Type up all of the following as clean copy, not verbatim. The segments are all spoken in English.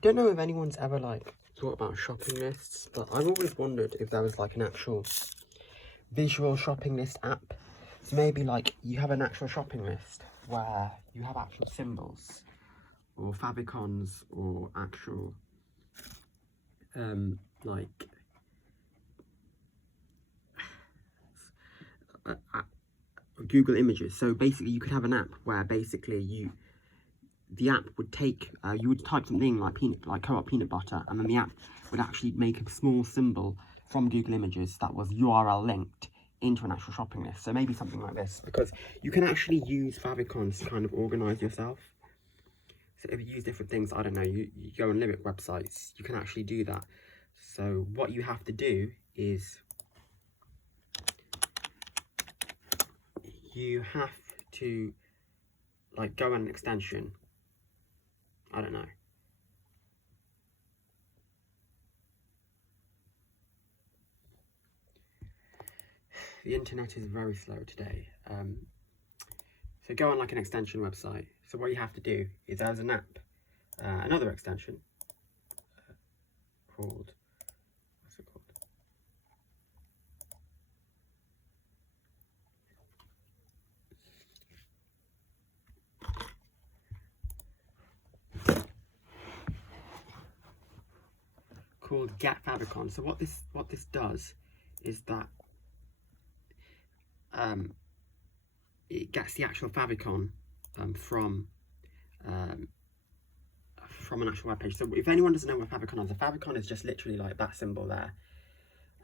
don't know if anyone's ever like thought about shopping lists, but I've always wondered if there was like an actual visual shopping list app. So maybe like you have an actual shopping list where you have actual symbols or favicons or actual like Google Images. So basically you could have an app where basically the app would take, you would type something like co-op peanut butter, and then the app would actually make a small symbol from Google Images that was URL linked into an actual shopping list. So maybe something like this, because you can actually use favicons to kind of organize yourself. So if you use different things, I don't know, you go on lyric websites, you can actually do that. So what you have to do is you have to like go on an extension. I don't know. The internet is very slow today. So go on like an extension website. So what you have to do is there's an app, another extension called, what's it called Get Favicon. So what this does is that it gets the actual favicon from an actual web page. So if anyone doesn't know what favicon is, a favicon is just literally like that symbol there.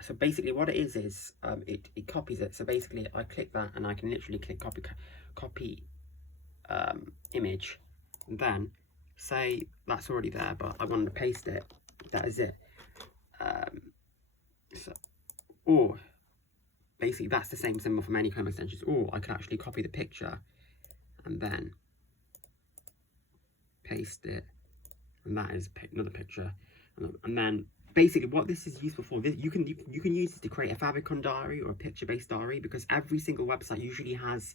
So basically what it is it copies it. So basically I click that and I can literally click copy image, and then say that's already there, but I want to paste it. That is it. Or basically that's the same symbol from any Chrome extensions. Or I could actually copy the picture and then paste it, and that is another picture. And then basically what this is useful for, you can use this to create a favicon diary or a picture-based diary, because every single website usually has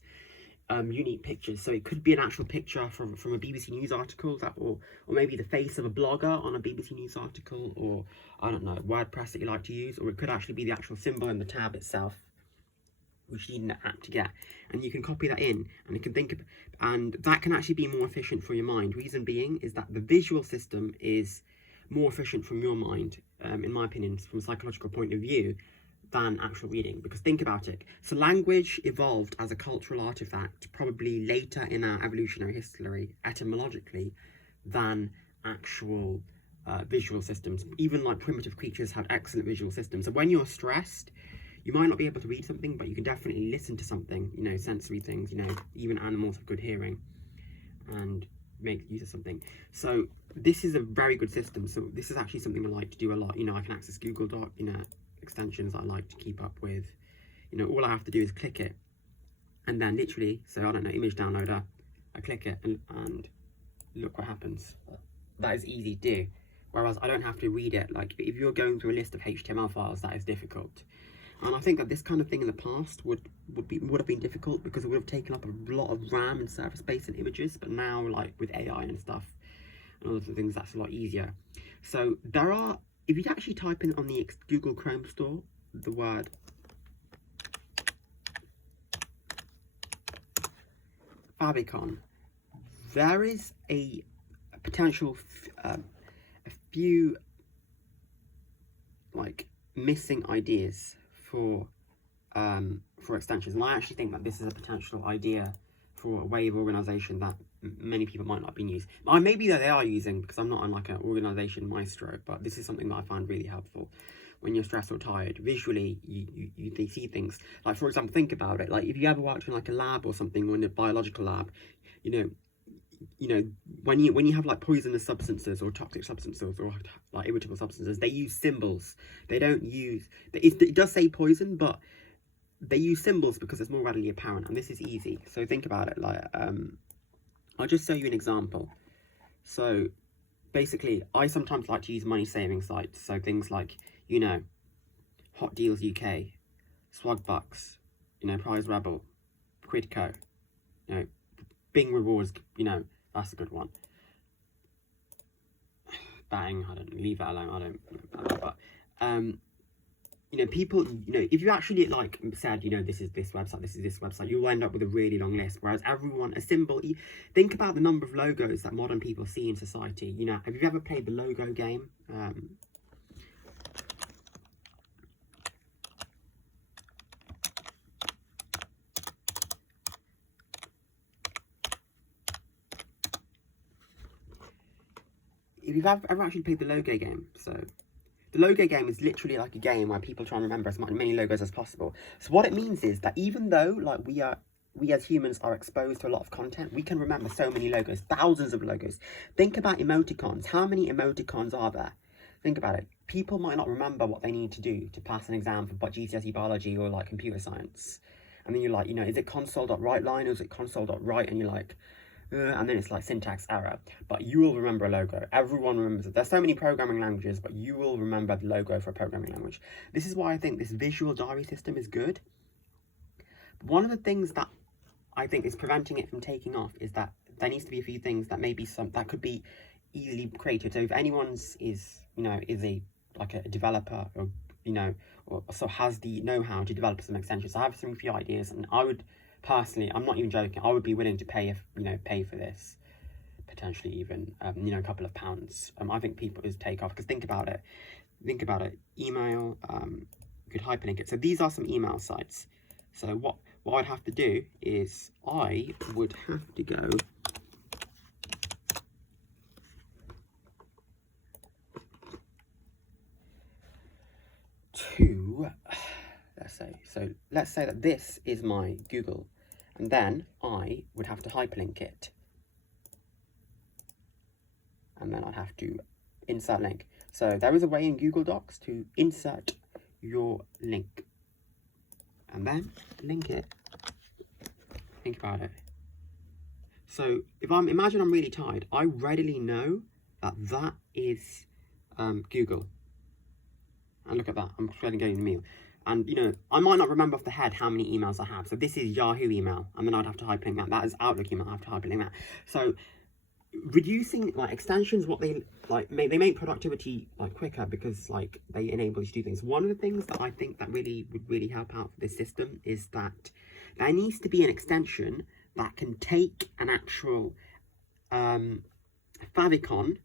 unique pictures. So it could be an actual picture from a BBC News article, or maybe the face of a blogger on a BBC News article, or I don't know, WordPress that you like to use, or it could actually be the actual symbol in the tab itself, which you need an app to get, and you can copy that in, and you can and that can actually be more efficient for your mind. Reason being is that the visual system is more efficient from your mind, in my opinion, from a psychological point of view, than actual reading. Because think about it, so language evolved as a cultural artifact probably later in our evolutionary history etymologically than actual visual systems. Even like primitive creatures had excellent visual systems. So when you're stressed, you might not be able to read something, but you can definitely listen to something, you know, sensory things, you know, even animals have good hearing, and make use of something. So this is a very good system. So this is actually something I like to do a lot. You know, I can access Google Doc, you know, extensions I like to keep up with. You know, all I have to do is click it, and then literally, so I don't know, image downloader, I click it and look what happens. That is easy to do, whereas I don't have to read it. Like if you're going through a list of HTML files, that is difficult. And I think that this kind of thing in the past would have been difficult, because it would have taken up a lot of RAM and surface space and images. But now, like with AI and stuff and other things, that's a lot easier. So there are, if you actually type in on the Google Chrome store the word favicon, there is a potential a few like missing ideas for extensions, and I actually think that this is a potential idea for a way of organization that many people might not have been using. Maybe that they are using, because I'm not on like an organization maestro, but this is something that I find really helpful when you're stressed or tired. Visually, you see things. Like for example, think about it. Like if you ever worked in like a lab or something, or in a biological lab, you know, when you have like poisonous substances or toxic substances or like irritable substances, they use symbols. They don't use, it does say poison, but they use symbols because it's more readily apparent, and this is easy. So think about it. Like I'll just show you an example. So basically, I sometimes like to use money saving sites. So things like, you know, Hot Deals UK, Swag Bucks, you know, Prize Rebel, Quidco, you know, Bing Rewards, you know, that's a good one. bang, I don't know, leave that alone, I don't, but, you know, people, you know, if you actually like said, you know, this is this website, you'll end up with a really long list. Whereas everyone, a symbol, think about the number of logos that modern people see in society. You know, have you ever played the logo game? If you've ever actually played the logo game, so the logo game is literally like a game where people try and remember as many logos as possible. So what it means is that even though like we as humans are exposed to a lot of content, we can remember so many logos, thousands of logos. Think about emoticons. How many emoticons are there? Think about it. People might not remember what they need to do to pass an exam for GCSE biology or like computer science. And then you're like, you know, is it console.writeline or is it console.write? And you're like, and then it's like syntax error. But you will remember a logo. Everyone remembers it. There's so many programming languages, but you will remember the logo for a programming language. This is why I think this visual diary system is good. One of the things that I think is preventing it from taking off is that there needs to be a few things that maybe that could be easily created. So if anyone's is a developer, or you know, or so has the know-how to develop some extensions, I have some few ideas, and I would personally, I'm not even joking, I would be willing to pay for this, potentially even you know, a couple of pounds. I think people is take off, because think about it, email, you could hyperlink it. So these are some email sites. So what I'd have to do is I would have to go to, let's say that this is my Google, and then I would have to hyperlink it, and then I'd have to insert link. So there is a way in Google Docs to insert your link and then link it. Think about it. So if imagine I'm really tired, I readily know that is Google. And look at that, I'm getting a meal. And you know, I might not remember off the head how many emails I have. So this is Yahoo email, and then I'd have to hyperlink that. That is Outlook email, I have to hyperlink that. So reducing like extensions, what they make productivity like quicker, because like they enable you to do things. One of the things that I think that would really help out for this system is that there needs to be an extension that can take an actual favicon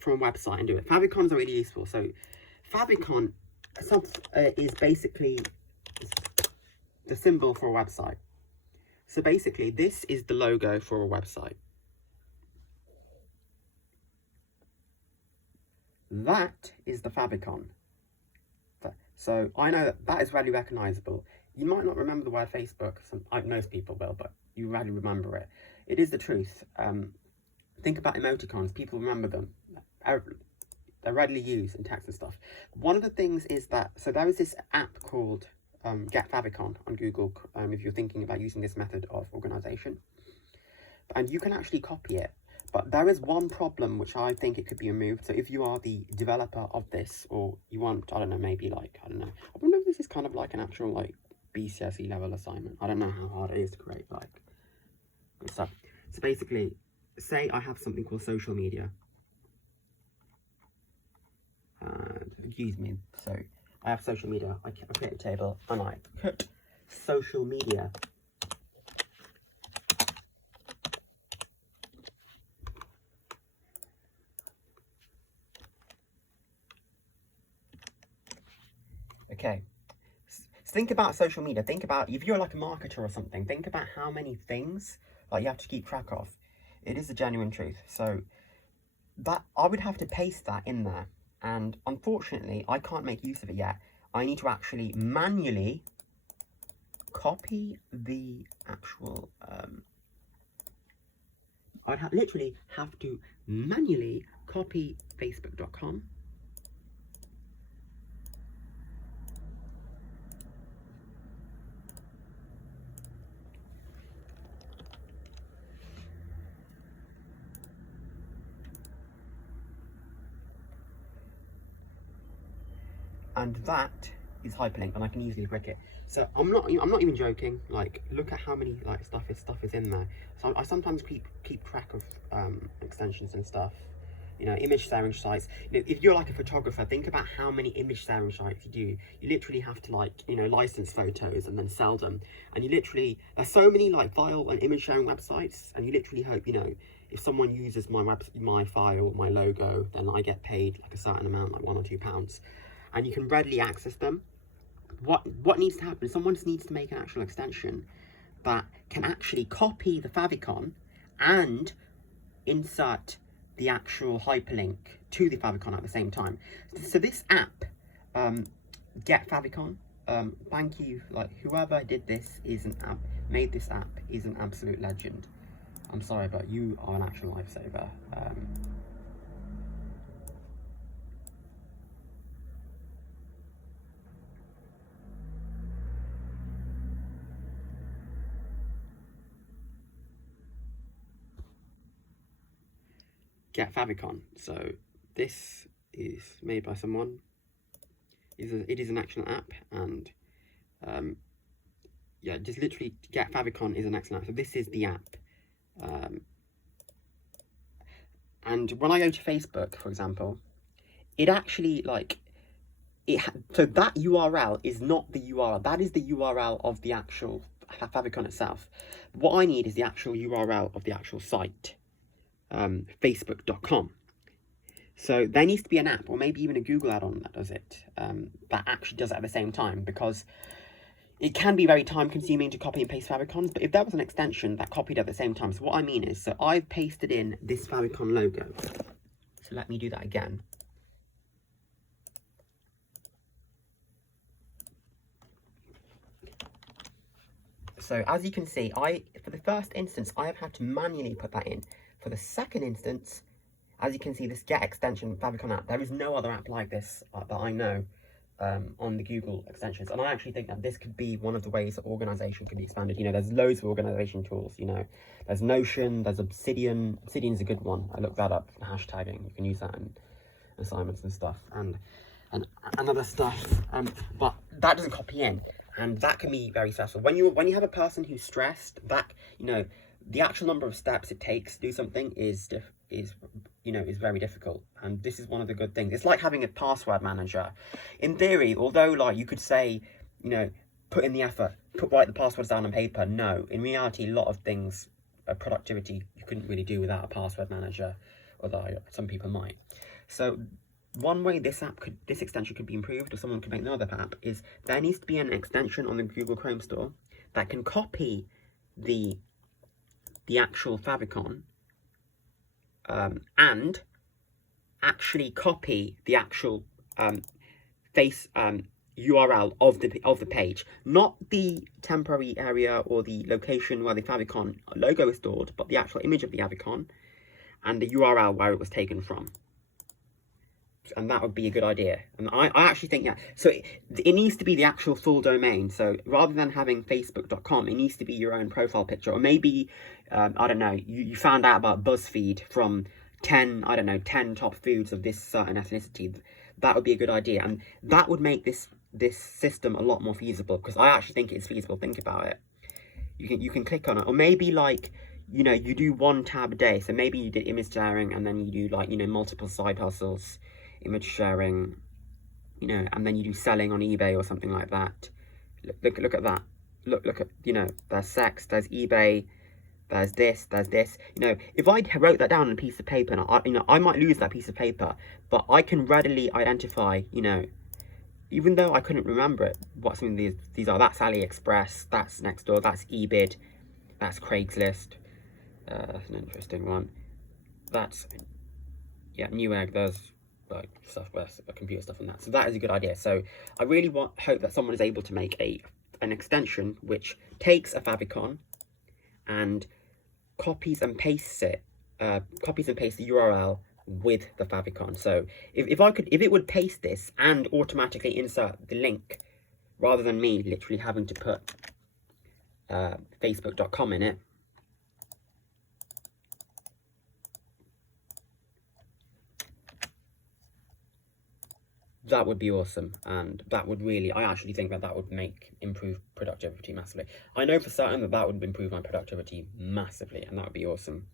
from a website and do it. Favicons are really useful. So favicon is basically the symbol for a website. So basically this is the logo for a website. That is the favicon. So I know that is readily recognizable. You might not remember the word Facebook. Most people will, but you readily remember it. It is the truth. Think about emoticons. People remember them. They're readily used in text and stuff. One of the things is that, so there is this app called Get Favicon on Google, if you're thinking about using this method of organization. And you can actually copy it. But there is one problem which I think it could be removed. So if you are the developer of this, or you want, I don't know, maybe like, I don't know. I wonder if this is kind of like an actual like BCSE level assignment. I don't know how hard it is to create like good stuff. So basically, say I have something called social media. Excuse me. So I have social media. I create a table and I put social media. Okay, so think about social media. Think about, if you're like a marketer or something, think about how many things like you have to keep track of. It is the genuine truth. So that I would have to paste that in there, and unfortunately I can't make use of it yet. I need to actually manually copy the actual I'd literally have to manually copy facebook.com. And that is hyperlinked, and I can easily click it. So I'm not even joking. Like, look at how many like stuff is in there. So I sometimes keep track of extensions and stuff. you know, image sharing sites. You know, if you're like a photographer, think about how many image sharing sites you do. You literally have to, like, you know, license photos and then sell them. And you literally, there's so many like file and image sharing websites, and you literally hope, you know, if someone uses my file, my logo, then I get paid like a certain amount, like £1 or £2, and you can readily access them. What needs to happen? Someone just needs to make an actual extension that can actually copy the favicon and insert the actual hyperlink to the favicon at the same time. So this app, Get Favicon, thank you, like, whoever did this made this app is an absolute legend. I'm sorry, but you are an actual lifesaver. Get Favicon. So this is made by someone. It is an excellent app, and yeah, just literally Get Favicon is an excellent app. So this is the app. And when I go to Facebook, for example, it actually, like, so that URL is not the URL. That is the URL of the actual favicon itself. What I need is the actual URL of the actual site, facebook.com. So there needs to be an app, or maybe even a Google add-on that does it, that actually does it at the same time, because it can be very time consuming to copy and paste favicons, but if there was an extension that copied at the same time, so what I mean is, so I've pasted in this favicon logo. So let me do that again. So as you can see, for the first instance, I have had to manually put that in. For the second instance, as you can see, this Get Extension favicon app, there is no other app like this that I know on the Google extensions. And I actually think that this could be one of the ways that organization can be expanded. You know, there's loads of organization tools, you know. There's Notion, there's Obsidian. Obsidian's a good one. I looked that up for hashtagging. You can use that in assignments and stuff. And other stuff. But that doesn't copy in. And that can be very stressful. When you have a person who's stressed, that, you know, the actual number of steps it takes to do something is very difficult. And this is one of the good things. It's like having a password manager. In theory, although, like, you could say, you know, put in the effort, write the passwords down on paper. No, in reality, a lot of things, productivity, you couldn't really do without a password manager, although some people might. So one way this extension could be improved, or someone could make another app, is there needs to be an extension on the Google Chrome store that can copy the actual favicon, and actually copy the actual URL of the page, not the temporary area or the location where the favicon logo is stored, but the actual image of the favicon and the URL where it was taken from. And that would be a good idea. And I actually think, yeah, so it needs to be the actual full domain. So rather than having facebook.com, it needs to be your own profile picture. Or maybe, I don't know, you found out about BuzzFeed from 10 top foods of this certain ethnicity. That would be a good idea. And that would make this system a lot more feasible, because I actually think it's feasible. Think about it. You can click on it. Or maybe, like, you know, you do one tab a day. So maybe you did image sharing, and then you do, like, you know, multiple side hustles, image sharing, you know, and then you do selling on eBay or something like that. Look at that. Look at, you know, there's sex, there's eBay, there's this. You know, if I wrote that down on a piece of paper, and I might lose that piece of paper, but I can readily identify, you know, even though I couldn't remember it, what some of these are. That's AliExpress, that's Nextdoor, that's eBid, that's Craigslist. That's an interesting one. That's, yeah, Newegg. There's like stuff, computer stuff and that. So that is a good idea. So I really hope that someone is able to make an extension which takes a favicon and copies and pastes the URL with the favicon. So if it would paste this and automatically insert the link, rather than me literally having to put facebook.com in it, that would be awesome. And that would really, I actually think that would improve productivity massively. I know for certain that would improve my productivity massively, and that would be awesome.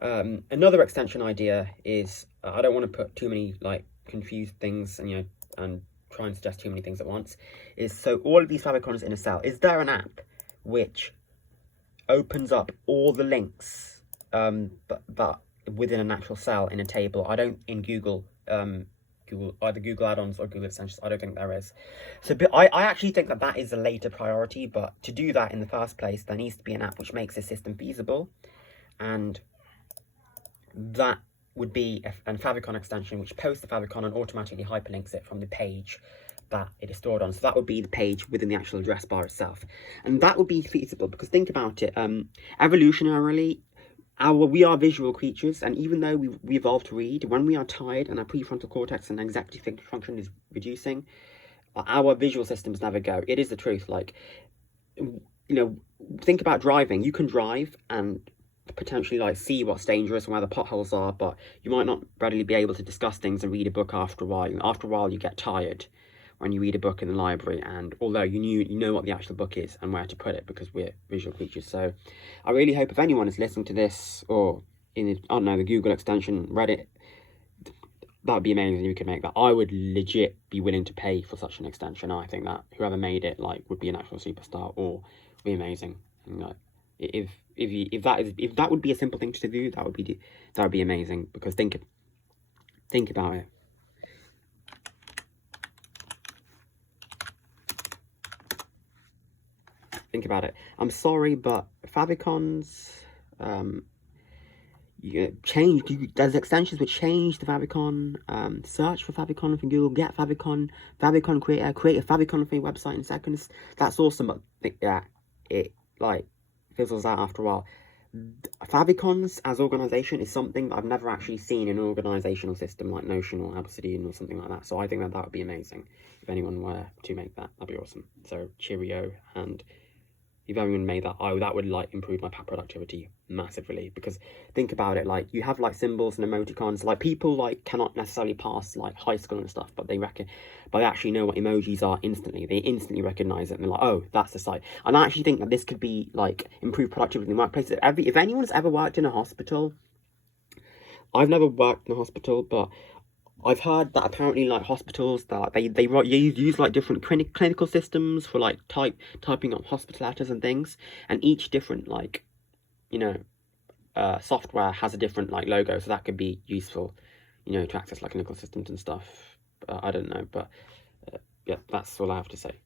Another extension idea is, I don't want to put too many like confused things and and try and suggest too many things at once, is so all of these favicons in a cell, is there an app which opens up all the links but within an actual cell in a table? I don't, in Google, either Google add-ons or Google extensions, I don't think there is. So I actually think that is a later priority, but to do that in the first place, there needs to be an app which makes the system feasible, and that would be a favicon extension which posts the favicon and automatically hyperlinks it from the page that it is stored on. So that would be the page within the actual address bar itself, and that would be feasible because think about it, evolutionarily, we are visual creatures, and even though we evolved to read, when we are tired and our prefrontal cortex and executive function is reducing, our visual systems never go. It is the truth. Like, think about driving. You can drive and potentially like see what's dangerous and where the potholes are, but you might not readily be able to discuss things and read a book after a while. After a while, you get tired when you read a book in the library, and although you know what the actual book is and where to put it, because we're visual creatures. So I really hope if anyone is listening to this, or in the Google extension, Reddit, that would be amazing if you could make that. I would legit be willing to pay for such an extension. I think that whoever made it would be an actual superstar, or be amazing. If that would be a simple thing to do, that would be amazing, because think about it. Think about it. I'm sorry, but favicons, there's extensions which change the favicon. Search for favicon from Google, get favicon creator, create a favicon for your website in seconds. That's awesome, but it fizzles out after a while. Favicons as organization is something that I've never actually seen in an organizational system like Notion or Obsidian or something like that. So I think that would be amazing if anyone were to make that. That'd be awesome. So cheerio. And if anyone made that, that would improve my productivity massively, because think about it, you have symbols and emoticons, people cannot necessarily pass high school and stuff, but they actually know what emojis are instantly. They instantly recognize it, and they're like, oh, that's the site. And I actually think that this could be improve productivity in the workplace. If anyone's ever worked in a hospital, I've never worked in a hospital, but I've heard that apparently hospitals that they use different clinical systems for typing up hospital letters and things, and each different software has a different logo, so that could be useful to access clinical systems and stuff. I don't know, but yeah, that's all I have to say.